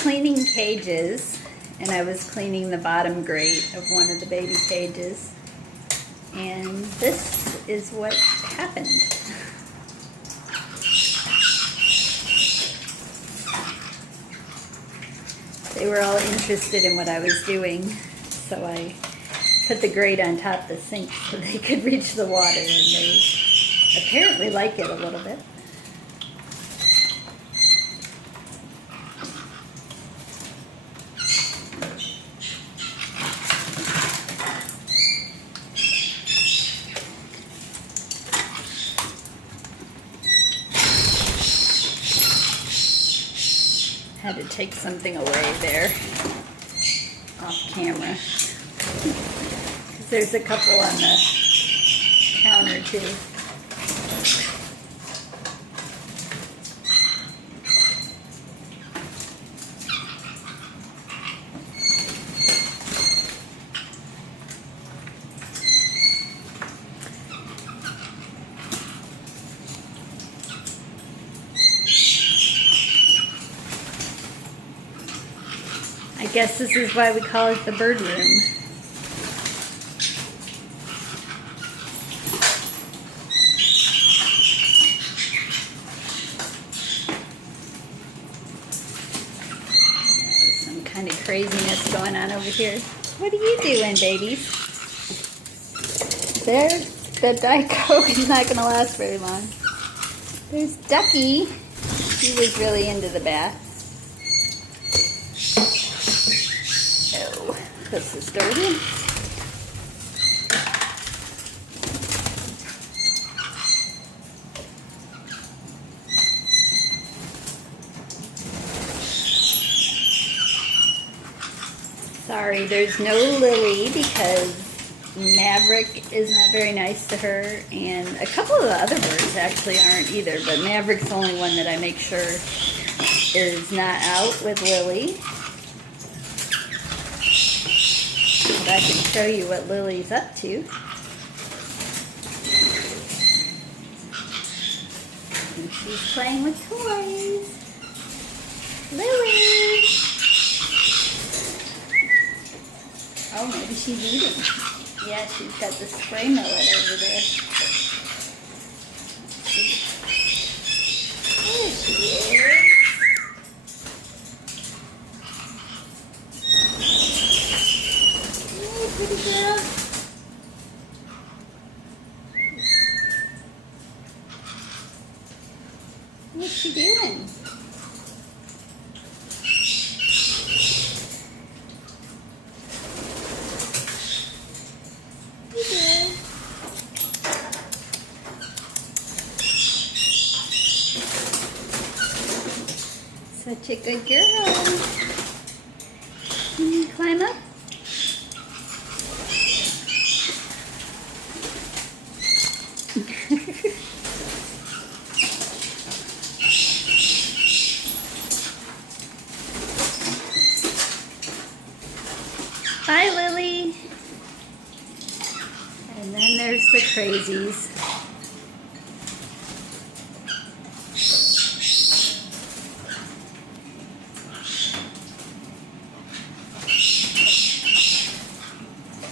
cleaning cages, and I was cleaning the bottom grate of one of the baby cages, and this is what happened. They were all interested in what I was doing, so I put the grate on top of the sink so they could reach the water, and they apparently like it a little bit. Had to take something away there off camera because there's a couple on the counter too. I guess this is why we call it the bird room. Some kind of craziness going on over here. What are you doing, babies? There's the Diet Coke. It's not going to last very long. There's Ducky. He was really into the bath. This is dirty. Sorry, there's no Lily because Maverick is not very nice to her, and a couple of the other birds actually aren't either, but Maverick's the only one that I make sure is not out with Lily. But I can show you what Lily's up to. And she's playing with toys. Lily! Oh, maybe she's eating. Yeah, she's got the spray millet over there. There she is. Pretty girl. What's she doing? Hey girl. Such a good girl. Can you climb up? Bye, Lily. And then there's the crazies.